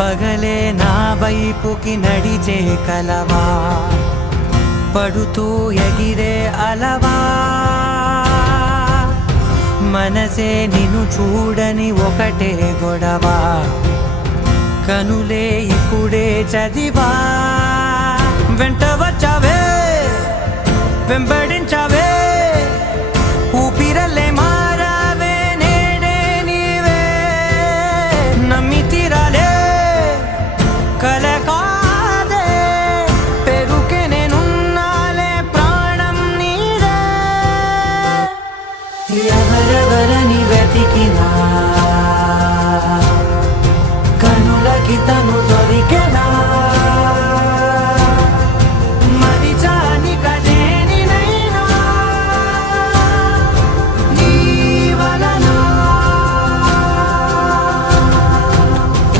పగలే నా వైపుకి నడిచే కలవా, పడుతూ ఎగిరే అలవా, మనసే నిన్ను చూడని ఒకటే గొడవ, కనులే ఇప్పుడే చదివా. వెంట వచ్చావే వెంబడించా